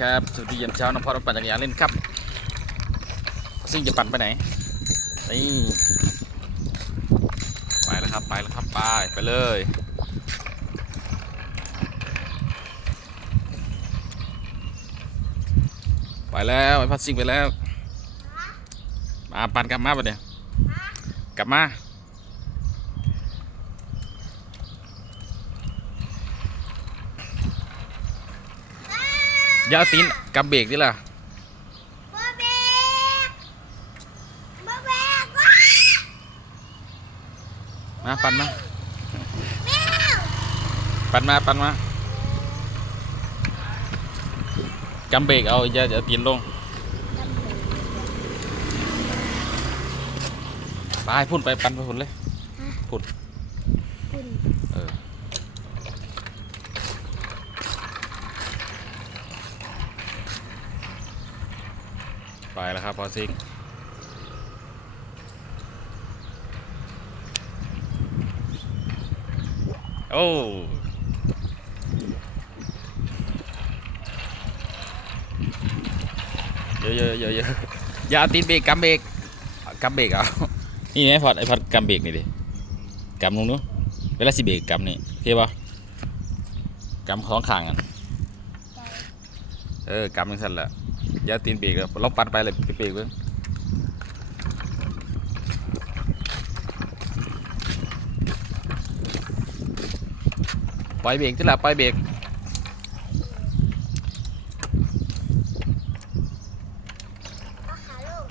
ครับสวัสดียามเช้าน้องพ่อราปั่นจักรยานเล่นครับซิ่งจะปั่นไปไหนนี่ไปแล้วครับไปแล้วครับไปไปเลยไปแล้วไอ้พัดซิ่งไปแล้วมาปั่นกลับมาปะเนี่ยกลับมา อย่าเอาตีนกำเบรกดิล่ะบ่แบกบ่แบกว้ามาปั่นมาแมวปั่นมาปั่นมากำเบรกเอาอย่าอย่าตีนลงไปพุ่นไปปั่นไปพุ่นเลยพุ่น คุณเออ ไปแล้วครับพอซิงโอ้เยอะเยอะเยอะเยอะอย่าตีนเบรกกำเบรกกำเบรกเอานี่ไอพอดไอพอดกำเบรกนี่ดิกำลงนู้นเวลาสิเบรกกำนี่โอเคป่ะกำของข้างกัน เออกำจังสั่นละ อย่าตีนเบรกเลยลองปัดไปเลยไปเบรกเบิ่งปล่อยเบรกที่ละปล่อยเบรกอาขาลง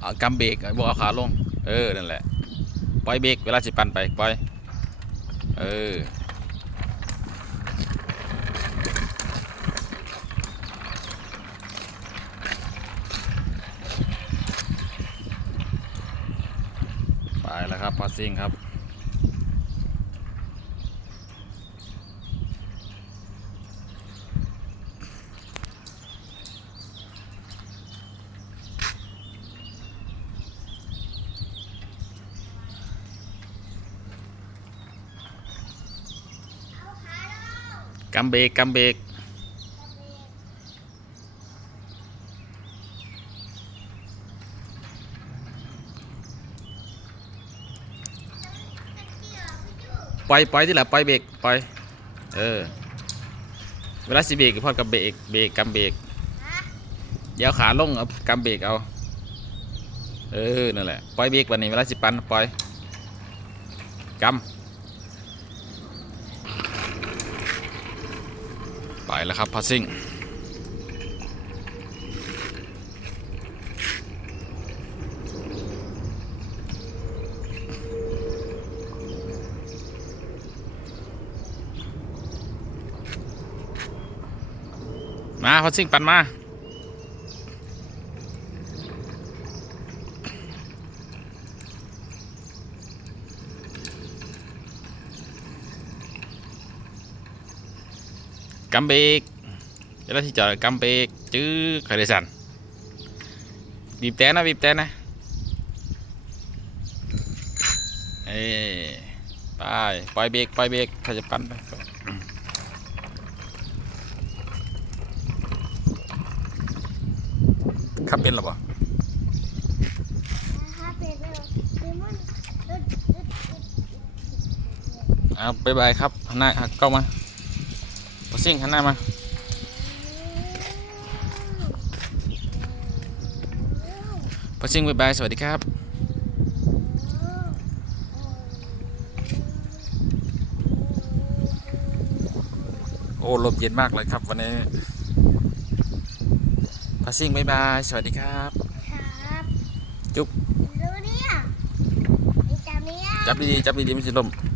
เอากำเบรกบอกเอาขาลง เออ นั่นแหละ ปล่อยเบรกเวลาสิปั่นไป ปล่อย เออ แล้วครับพาซิ่งครับกำเบกกำเบก ปล่อยปล่อยที่หละปล่อยเบรกปล่อยเออเวลาสิเบรกพอดกับเบรกเบรกกำเบรกเดี๋ยวขาลงเอากำเบรกเอาเออนั่นแหละปล่อยเบรกวันนี้เวลาสิปันปล่อยกำไปแล้วครับพัสซิ่ง มาพัสซิ่งปันมากำเบกเวลาที่จอดกำเบกจื้อใครได้สั่นบีบแต่นะบีบแต่นะ เอ้ยไปปล่อยเบรกปล่อยเบรกเขาจะปั่นไป ขับเป็นหรอเปล้วเป็นมันอึดอึดอึดเอาบายบายครับหันหน้าหักกล้องมาพอซิ่งหันหน้ามาพอซิ่งบายบาย สวัสดีครับโอ้ลมเย็นมากเลยครับวันนี้ พาซิ่งบายบาย สวัสดีครับ ครับจุ๊บรู้เนี่ยไอ้จำเนี่ยจับดีๆจับดีๆไม่ใช่ลมไ